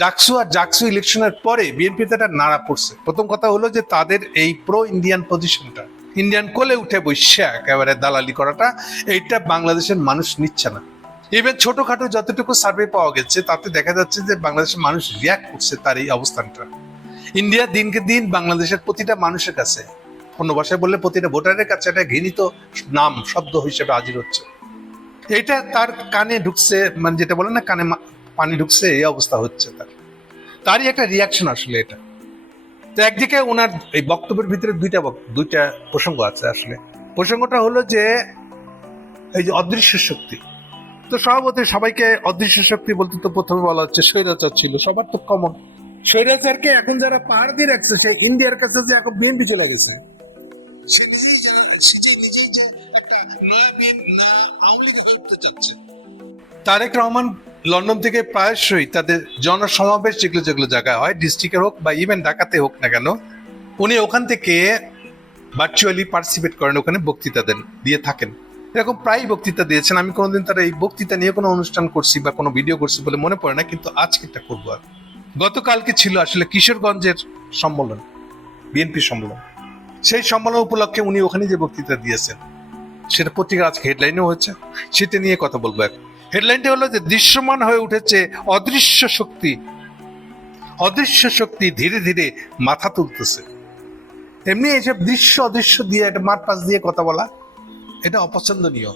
ডাকসু আর জাকসু ইলেকশনের পরে বিএনপিতে একটা নাড়া পড়ছে। প্রথম কথা হলো যে তাদের এই প্রো ইন্ডিয়ান পজিশনটা ইন্ডিয়ান কোলে উঠে বসে একেবারে দালালি করাটা, এইটা বাংলাদেশের মানুষ নিচ্ছে না। ইভেন ছোটখাটো যতটুকু সার্ভে পাওয়া গেছে, তাতে দেখা যাচ্ছে যে বাংলাদেশের মানুষ রিয়াক্ট করছে তার এই অবস্থানটা। ইন্ডিয়া দিনকে দিন বাংলাদেশের প্রতিটা মানুষের কাছে, অন্য ভাষায় বললে প্রতিটা ভোটারের কাছে একটা ঘৃণিত নাম, শব্দ হিসেবে হাজির হচ্ছে। এটা তার কানে ঢুকছে মানে যেটা বলে না, কানে পানি ঢুকছে এই অবস্থা হচ্ছে তার। তারই একটা রিয়াকশন আসলে এটা। তো একদিকে ওনার এই বক্তব্যের ভিতরে দুইটা দুইটা প্রসঙ্গ আছে আসলে। প্রসঙ্গটা হলো যে এই যে অদৃশ্য শক্তি। তো স্বভাবতই সবাইকে অদৃশ্য শক্তি বলতে তো প্রথমে বলা হচ্ছে স্বৈরাচার ছিল সবার তো কমন স্বৈরাচারকে এখন যারা পাহাড় দিয়ে রাখছে সে ইন্ডিয়ার কাছে যে এখন বিএনপি চলে গেছে। সে নিজেই সে নিজেই যে একটা নয়া বিএন না আওয়ামী লীগ উঠতে চাচ্ছে। তারেক রহমান লন্ডন থেকে প্রায়শই তাদের জনসমাবেশ যেগুলো যেগুলো জায়গায় হয় ডিস্ট্রিক্টের হোক বা ইভেন ঢাকাতে হোক না কেন, উনি ওখান থেকে ভার্চুয়ালি পার্টিসিপেট করেন, ওখানে বক্তৃতা দেন, দিয়ে থাকেন। এরকম প্রায় বক্তৃতা দিয়েছেন। আমি কোনোদিন তার এই বক্তৃতা নিয়ে কোনো অনুষ্ঠান করছি বা কোনো ভিডিও করছি বলে মনে পড়ে না, কিন্তু আজকে এটা করব আর। গতকালকে ছিল আসলে কিশোরগঞ্জের সম্মেলন বিএনপি সম্মেলন। সেই সম্মেলন উপলক্ষে উনি ওখানে যে বক্তৃতা দিয়েছেন, সেটা পত্রিকার আজকে হেডলাইনেও হয়েছে, সেটা নিয়ে কথা বলব এখন। হেডলাইনটা হলো যে দৃশ্যমান হয়ে উঠেছে অদৃশ্য শক্তি। অদৃশ্য শক্তি ধীরে ধীরে মাথা তুলতেছে। এমনি এইসব দৃশ্য, অদৃশ্য দিয়ে একটা মাঠ পাশ দিয়ে কথা বলা, এটা অপছন্দনীয়।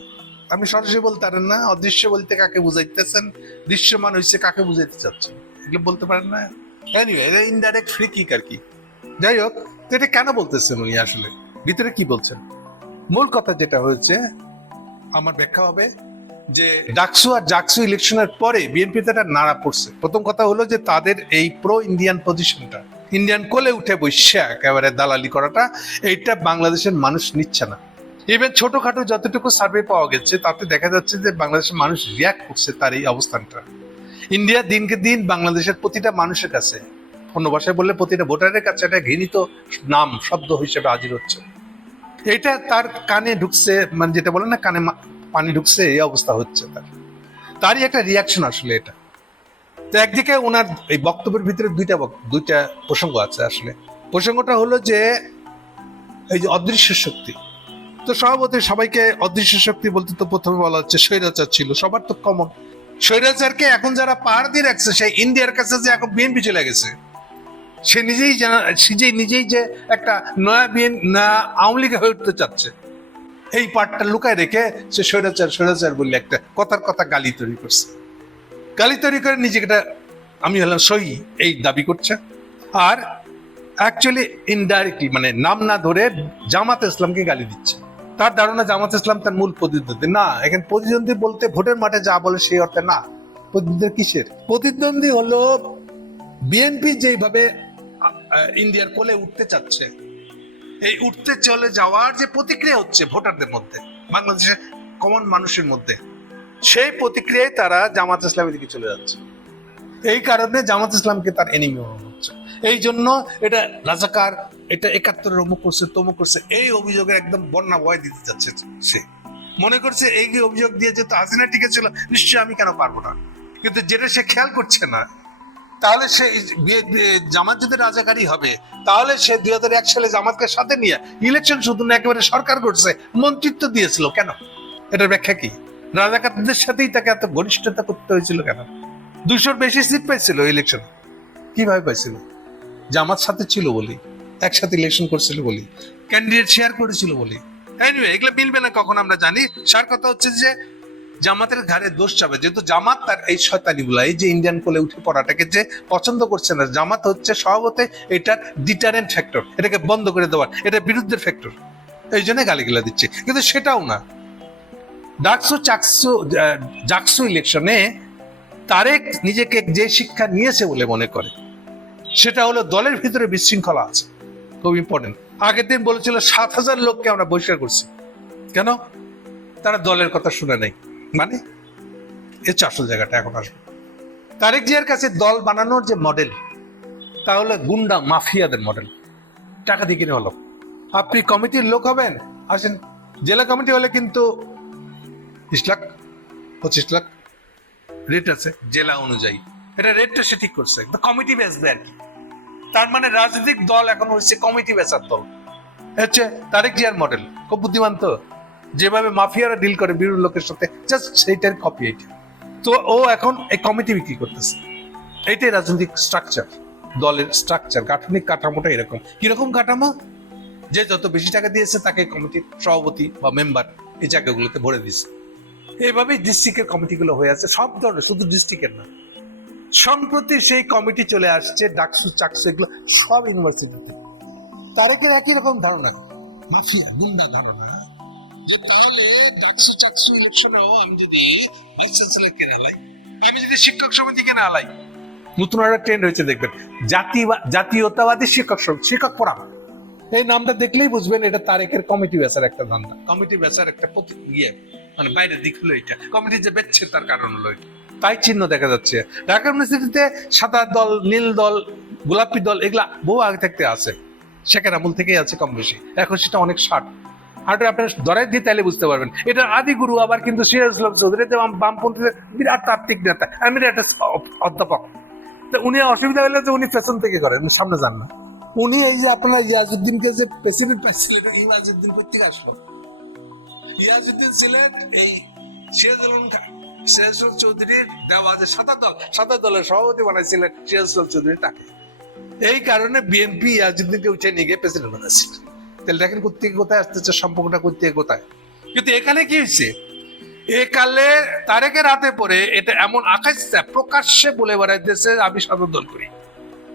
আপনি সরাসরি বলতে পারেন না, অদৃশ্য বলতে কাকে বুঝাইতেছেন? দৃশ্যমান হয়েছে কাকে বুঝাইতে চাচ্ছেন? এগুলো বলতে পারেন না? এটা ইনডাইরেক্ট ফ্রি কিক আর কি? যাই হোক এটা কেন বলতেছেন উনি আসলে? ভিতরে কি বলছেন? মূল কথা যেটা হয়েছে, আমার ব্যাখ্যা হবে যে ডাকসু আর জাকসু ইলেকশনের পরে বিএনপিতে একটা নাড়া পড়ছে। প্রথম কথা হলো যে তাদের এই প্রো ইন্ডিয়ান পজিশনটা ইন্ডিয়ান কোলে উঠে বসে একেবারে দালালি করাটা, এইটা বাংলাদেশের মানুষ নিচ্ছে না। ইভেন ছোটখাটো যতটুকু সার্ভে পাওয়া গেছে, তাতে দেখা যাচ্ছে যে বাংলাদেশের মানুষ রিয়াক্ট করছে তার এই অবস্থানটা। ইন্ডিয়া দিনকে দিন বাংলাদেশের প্রতিটা মানুষের কাছে, অন্য ভাষায় বললে প্রতিটা ভোটারের কাছে একটা ঘৃণিত নাম, শব্দ হিসেবে হাজির হচ্ছে। এটা তার কানে ঢুকছে মানে যেটা বলে না, কানে পানি ঢুকছে, এই অবস্থা হচ্ছে তার। তারই একটা রিয়াকশন আসলে এটা। তো একদিকে ওনার এই বক্তব্যের ভিতরে দুইটা দুইটা প্রসঙ্গ আছে আসলে। প্রসঙ্গটা হলো যে, এই যে অদৃশ্য শক্তি। তো স্বভাবতই সবাইকে অদৃশ্য শক্তি বলতে তো প্রথমে বলা হচ্ছে স্বৈরাচার ছিল, সবার তো কমন স্বৈরাচারকে এখন যারা পাহাড় দিয়ে রাখছে, সেই ইন্ডিয়ার কাছে যে এখন বিএনপি চলে গেছে, সে নিজেই সে নিজেই যে একটা নয়া বিএন না আওয়ামী লীগ হয়ে উঠতে চাচ্ছে। এই পার্টটা লুকায় রেখে সে স্বৈরাচার স্বৈরাচার বললে একটা কথার কথা গালি তৈরি করছে। গালি তৈরি করে নিজেকে আমি হলাম সই এই দাবি করছে। আর অ্যাকচুয়ালি ইনডাইরেক্টলি মানে নাম না ধরে জামাত ইসলামকে গালি দিচ্ছে। তার ধারণা জামাত ইসলাম তার মূল প্রতিদ্বন্দ্বী। না এখানে প্রতিদ্বন্দ্বী বলতে ভোটের মাঠে যা বলে সেই অর্থে না। প্রতিদ্বন্দ্বী কিসের? প্রতিদ্বন্দ্বী হলো বিএনপি আ, ইন্ডিয়ার কোলে উঠতে চাচ্ছে। এই উঠতে চলে যাওয়ার যে প্রতিক্রিয়া হচ্ছে ভোটারদের মধ্যে, বাংলাদেশের কমন মানুষের মধ্যে, সেই প্রতিক্রিয়ায় তারা জামাত ইসলামের দিকে চলে যাচ্ছে। এই কারণে জামাত ইসলামকে তার এনিমি হচ্ছে। এই জন্য এটা রাজাকার, এটা একাত্তরের অমুক করছে, তমুক করছে, এই অভিযোগে একদম বন্যা ভয় দিতে যাচ্ছে সে। মনে করছে এই অভিযোগ দিয়ে যে হাসিনা টিকে ছিল, নিশ্চয়ই আমি কেন পারব না? কিন্তু যেটা সে খেয়াল করছে না তাহলে সে জামাত যদি রাজাকারী হবে, তাহলে সে দুই হাজার এক সালে জামাতকে সাথে নিয়ে ইলেকশন শুধু না একেবারে সরকার করছে মন্ত্রিত্ব দিয়েছিল কেন? এটার ব্যাখ্যা কি? রাজাকারদের সাথেই তাকে এত ঘনিষ্ঠতা করতে হয়েছিল কেন? দুশোর বেশি সিট পাইছিল ইলেকশন কীভাবে পাইছিল? জামাত সাথে ছিল বলি, একসাথে ইলেকশন করছিল বলি ক্যান্ডিডেট শেয়ার করেছিল বলি। এগুলো মিলবে না, কখন আমরা জানি। সার কথা হচ্ছে যে জামাতের ঘাড়ে দোষ চাবে যেহেতু জামাত তার এই শয়তানি এই যে ইন্ডিয়ান কোলে উঠে পড়াটাকে যে পছন্দ করছে না, জামাত হচ্ছে স্বভাবতে এটার ডিটারেন্ট ফ্যাক্টর এটাকে বন্ধ করে দেওয়ার, এটা বিরুদ্ধের ফ্যাক্টর এই জন্য গালিগুলা দিচ্ছে। কিন্তু সেটাও না। ডাকসু চাকসু জাকসু ইলেকশনে তারেক নিজেকে যে শিক্ষা নিয়েছে বলে মনে করে, সেটা হলো দলের ভিতরে বিশৃঙ্খলা আছে। খুব ইম্পর্টেন্ট আগের দিন বলেছিল সাত হাজার লোককে আমরা বহিষ্কার করছি। কেন? তারা দলের কথা শুনে নেই। মানে এ আসল জায়গাটা এখন আসবে। তারেক জিয়ার কাছে দল বানানোর যে মডেল তা তাহলে গুন্ডা মাফিয়াদের মডেল টাকা দিয়ে কিনে হলো। আপনি কমিটির লোক হবেন, আসেন। জেলা কমিটি হলে কিন্তু বিশ লাখ, পঁচিশ লাখ রেট আছে জেলা অনুযায়ী। এটা রেটটা সে ঠিক করছে। কমিটি বেসবে আর কি। তার মানে রাজনৈতিক দল এখন হচ্ছে কমিটি বেচার দল। হচ্ছে তারেক জিয়ার মডেল খুব বুদ্ধিমান তো। যেভাবে মাফিয়ারা ডিল করে বিরোধী লোকের সাথে জাস্ট সেইটার কপি এইটা। তো ও এখন এই কমিটি বিক্রি করতেছে। এইটাই রাজনৈতিক স্ট্রাকচার দলের স্ট্রাকচার গাঠনিক কাঠামোটা এরকম। কীরকম কাঠামো? যে যত বেশি টাকা দিয়েছে, তাকে কমিটির সভাপতি বা মেম্বার এই জায়গাগুলোতে ভরে দিচ্ছে এইভাবেই ডিস্ট্রিক্টের কমিটিগুলো হয়ে আছে। সব ধরনের, শুধু ডিস্ট্রিক্টের না। সম্প্রতি সেই কমিটি চলে আসছে, ডাকসু, চাকসু, এগুলো সব ইউনিভার্সিটিতে তারেকের একই রকম ধারণা। মাফিয়া, গুন্ডা ধারণা যে তাহলে ডাকসু চাকসু ইলেকশনেও আমি যদি ভাইস চ্যান্সেলর কেনা আলাই আমি যদি শিক্ষক সমিতি কেনা আলাই নতুন একটা ট্রেন্ড হয়েছে, দেখবেন। জাতি জাতীয়তাবাদী শিক্ষক শিক্ষক ফোরাম। এই নামটা দেখলেই বুঝবেন এটা তারেকের কমিটি বেচার একটা ধান্দা। কমিটি বেচার একটা প্রতি ইয়ে মানে বাইরের দিক হলো এটা। কমিটি যে বেচছে তার কারণ হলো তাই চিহ্ন দেখা যাচ্ছে। ঢাকা ইউনিভার্সিটিতে সাদা দল, নীল দল, গোলাপি দল, এগুলা বহু আগে থাকতে আছে। শেখের আমল থেকেই আছে কম বেশি। এখন সেটা অনেক ষাট। এটা আপনার দরাই দিয়ে তাইলে বুঝতে পারবেন। এটা আদি গুরু আবার কিন্তু সিরাজ ইসলাম চৌধুরী বামপন্থীদের বিরাট তাত্ত্বিক নেতা আমি একটা অধ্যাপক। তো উনি অসুবিধা হলে যে উনি পেছন থেকে করেন সামনে যান না। উনি এই যে আপনার ইয়াজউদ্দিনকে যে প্রেসিডেন্ট পাইছিলেন, এই ইয়াজউদ্দিন কোথেকে আসলো? ইয়াজউদ্দিন ছিলেন এই সিরাজুল সিরাজুল চৌধুরীর দেওয়া যে সাদা দল সাদা দলের সভাপতি বানাইছিলেন সিরাজুল চৌধুরী তাকে। এই কারণে বিএনপি ইয়াজউদ্দিনকে উঠে নিয়ে গিয়ে প্রেসিডেন্ট বানাইছিল। তাহলে দেখেন কোথেকে কোথায় আসতেছে, সম্পর্কটা কোথেকে কোথায়? কিন্তু এখানে কি হয়েছে? এ কালে তারেকের হাতে পড়ে এটা এমন আকাশ প্রকাশ্যে বলে বেড়াইতেছে, আমি সদর দল করি।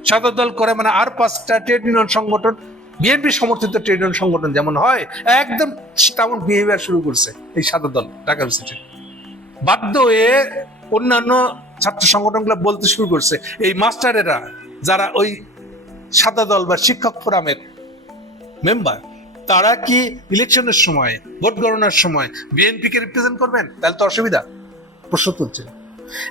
সদর দল করে মানে আর পাঁচটা ট্রেড ইউনিয়ন সংগঠন, বিএনপি সমর্থিত ট্রেড ইউনিয়ন সংগঠন যেমন হয়, একদম তেমন বিহেভিয়ার শুরু করছে এই সাদা দল, ঢাকা ইউনিভার্সিটি। বাধ্য হয়ে অন্যান্য ছাত্র সংগঠনগুলো বলতে শুরু করছে, এই মাস্টারেরা, যারা ওই সাদা দল বা শিক্ষক ফোরামের মেম্বার তারা কি ইলেকশনের সময় ভোট গণনার সময় বিএনপি কে রিপ্রেজেন্ট করবেন? তাহলে তো অসুবিধা। প্রশ্ন তুলছে।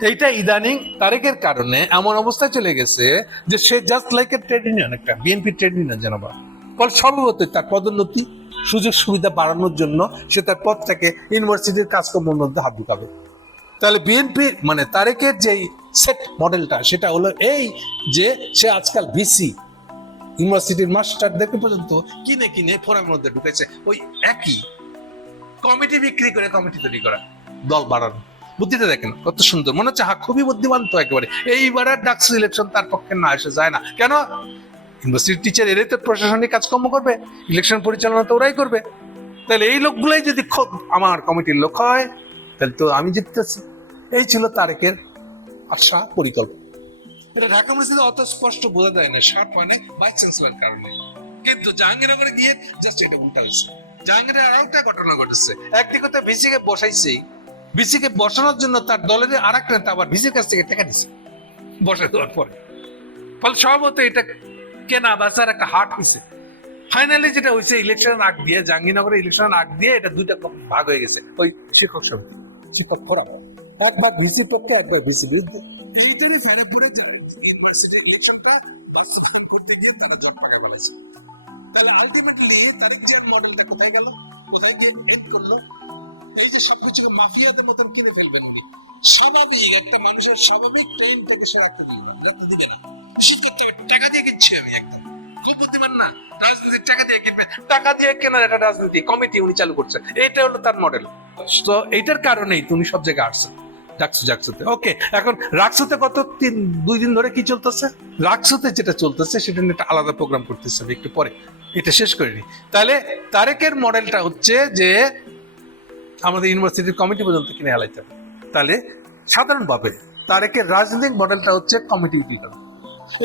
এইটা ইদানিং তারেকের কারণে এমন অবস্থায় চলে গেছে যে সে just like a trade union একটা বিএনপি ট্রেড ইউনিয়ন জানাবা ফলে স্বভাবতই তার পদোন্নতি, সুযোগ সুবিধা বাড়ানোর জন্য সে তার পদটাকে ইউনিভার্সিটির কাজকর্মের মধ্যে হাত ঢুকাবে। তাহলে বিএনপি মানে তারেকের যেই সেট মডেলটা সেটা হলো এই যে সে আজকাল ভিসি ইউনিভার্সিটির মাস্টারদেরকে পর্যন্ত কিনে কিনে ফোরামের মধ্যে ঢুকেছে। ওই একই। কমিটি বিক্রি করে কমিটি তৈরি করা। দল বাড়ানো। বুদ্ধিটা দেখেন, কত সুন্দর। মনে হচ্ছে, হা, খুবই বুদ্ধিমান তো একেবারে। এইবার ডাক্স ইলেকশন তার পক্ষে না এসে যায় না। কেন? ইউনিভার্সিটি টিচার এরাই তো প্রশাসনিক কাজকর্ম করবে। ইলেকশন পরিচালনা তো ওরাই করবে। তাহলে এই লোকগুলাই যদি খোদ আমার কমিটির লোক হয়, তাহলে তো আমি জিততেছি। এই ছিল তারেকের আশা পরিকল্পনা। এটা ঢাকা অত স্পষ্ট বোঝা যায় না ভাইস চ্যান্সেলর কারণে। কিন্তু জাহাঙ্গীরনগরে গিয়ে জাস্ট এটা উল্টা হয়েছে। জাহাঙ্গীরের আরও একটা ঘটনা ঘটেছে। একদিকে তো ভিসিকে বসাইছেই ভিসিকে বসানোর জন্য তার দলের আর এক নেতা আবার ভিসির কাছ থেকে টাকা দিছে। দেওয়ার পরে। ফলে সম্ভবত এটা কেনা বাজার একটা হাট হয়েছে। ফাইনালি যেটা হয়েছে ইলেকশন আগ দিয়ে, জাহাঙ্গীরনগরে ইলেকশন আগ দিয়ে এটা দুইটা ভাগ হয়ে গেছে। ওই শিক্ষক সমিতি। শিক্ষক ফোরাম। একবার ভিসির পক্ষে একবার ভিসি বিরুদ্ধে এইটারই ফেরে পড়ে ইউনিভার্সিটি ইলেকশনটা বাস্তবায়ন করতে গিয়ে তারা জট পাকা ফেলাইছে তাহলে আলটিমেটলি তারেক জিয়ার মডেলটা কোথায় গেল কোথায় গিয়ে হেড করল এই যে সবকিছু মাফিয়াতে মতন কিনে ফেলবেন উনি স্বাভাবিক একটা মানুষের স্বাভাবিক ট্রেন থেকে সে রাখতে দিবে না রাখতে দিবে না বিশেষ করতে টাকা দিয়ে কিনছে আমি একদম না রাজনীতির টাকা দিয়ে কিনবে টাকা দিয়ে কেনার একটা রাজনীতি কমিটি উনি চালু করছে এটা হলো তার মডেল তো এইটার কারণেই তুমি সব জায়গায় আসছেন রাকসু জাকসুতে ওকে এখন রাকসুতে কত তিন, দুই দিন ধরে কি চলতেছে? রাকসুতে যেটা চলতেছে, সেটা নিয়ে একটা আলাদা প্রোগ্রাম করতেছে আমি একটু পরে। এটা শেষ করে নি। তাহলে তারেকের মডেলটা হচ্ছে যে আমাদের ইউনিভার্সিটির কমিটি পর্যন্ত কিনে হেলাইতে হবে। তাহলে সাধারণভাবে তারেকের রাজনৈতিক মডেলটা হচ্ছে কমিটি বিক্রি করা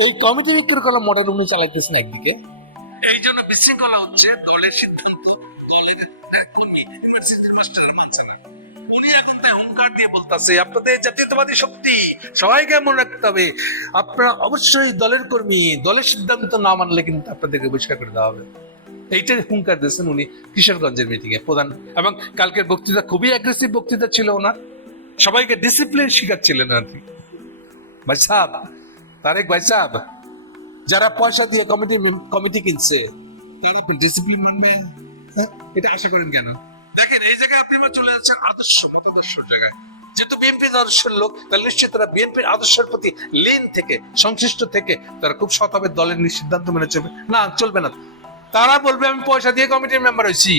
এই কমিটি বিক্রি করা মডেল উনি চালাইতেছেন একদিকে। এই জন্য বিশৃঙ্খলা হচ্ছে দলের সিদ্ধান্ত। দলের ইউনিভার্সিটির মাস্টারের মানছে না। উনি এখন তাই অহংকার দিয়ে বলতেছে, আপনাদের জাতীয়তাবাদী শক্তি সবাইকে মনে রাখতে হবে। আপনারা অবশ্যই দলের কর্মী, দলের সিদ্ধান্ত না মানলে কিন্তু আপনাদেরকে বহিষ্কার করে দেওয়া হবে। এইটাই হুঙ্কার দিয়েছেন উনি কিশোরগঞ্জের মিটিং এ প্রধান। এবং কালকের বক্তৃতা, খুবই অ্যাগ্রেসিভ বক্তৃতা ছিল ওনার। সবাইকে ডিসিপ্লিন শিখাচ্ছিলেন আর কি। ভাই সাহেব, তারেক ভাই সাহেব, যারা পয়সা দিয়ে কমিটি কমিটি কিনছে, তারা ডিসিপ্লিন মানবে। হ্যাঁ? এটা আশা করেন কেন? দেখেন, এই জায়গায় আপনি আমার চলে যাচ্ছেন আদর্শ, মতাদর্শ জায়গায়। যেহেতু বিএনপি আদর্শের লোক, তাহলে নিশ্চয়ই তারা বিএনপির আদর্শের প্রতি লিন থেকে, সংশ্লিষ্ট থেকে তারা খুব শতভাবে দলের সিদ্ধান্ত মেনে চলবে। না চলবে না। তারা বলবে, আমি পয়সা দিয়ে কমিটির মেম্বার হয়েছি।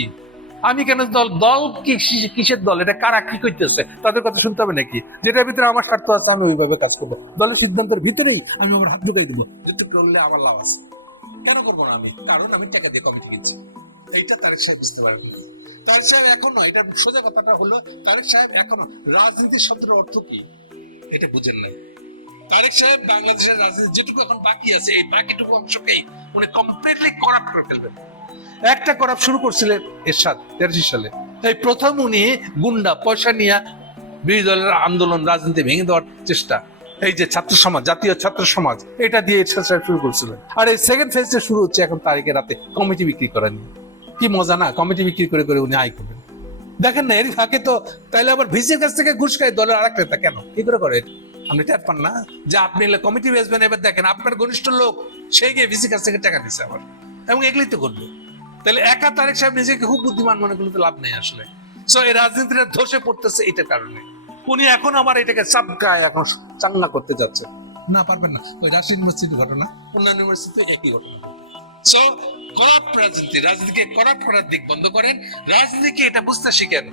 আমি কেন দল দল কিসের দল? এটা কারা কি করতেছে? তাদের কথা শুনতে হবে নাকি? যেটার ভিতরে আমার স্বার্থ আছে, আমি ওইভাবে কাজ করব। দলের সিদ্ধান্তের ভিতরেই আমি আমার হাত ঢুকাই দেবো। যেটু করলে আমার লাভ আছে। কেন করব আমি? কারণ আমি টাকা দিয়ে কমিটি কিনছি এইটা তারেক সাহেব বুঝতে পারবেন তারেক সাহেব এখনও এটার সোজা কথাটা হলো তারেক সাহেব এখনও রাজনীতি শব্দের অর্থ কি? এটা বুঝেন নাই। তারেক সাহেব বাংলাদেশের রাজনীতি যেটুকু এখন বাকি আছে এই বাকিটুকু অংশকেই উনি কমপ্লিটলি করাপ্ট করে ফেলবেন। একটা করাপ শুরু করছিলেন এরশাদ তেরাশি সালে। এই প্রথম উনি গুন্ডা পয়সা নিয়ে বিরোধী দলের আন্দোলন রাজনীতি ভেঙে দেওয়ার চেষ্টা। এই যে ছাত্র সমাজ জাতীয় ছাত্র সমাজ এটা দিয়ে এরশাদ সাহেব শুরু করছিলেন। আর এই সেকেন্ড ফেজটা শুরু হচ্ছে এখন তারিখে রাতে কমিটি বিক্রি করা নিয়ে কি মজা না কমিটি বিক্রি করে করে উনি আয় করবেন। দেখেন না এর ফাঁকে তো, তাইলে আবার ভিসির কাছ থেকে ঘুষ খায় দলের আরেক নেতা, কেন? কি করে করে? আপনি ট্যাপ পান না? যে আপনি কমিটি বেসবেন এবার দেখেন, আপনার ঘনিষ্ঠ লোক সেই গিয়ে ভিসির কাছ থেকে টাকা দিচ্ছে আবার। এবং এগুলোই তো করবে। তাহলে একা তারেক সাহেব নিজেকে খুব বুদ্ধিমান মনে করলে তো লাভ নেই আসলে। সো এই রাজনীতিটা ধসে পড়তেছে এটার কারণে। উনি এখন আবার এটাকে চাপকায় এখন চাঙ্গা করতে যাচ্ছে। না, পারবেন না। ওই রাজশাহী ইউনিভার্সিটির ঘটনা অন্যান্য ইউনিভার্সিটি একই ঘটনা। সো রাজনীতি রাজনীতিকে করাপ্ট করার দিক বন্ধ করেন রাজনীতিকে এটা বুঝতে শিখেন।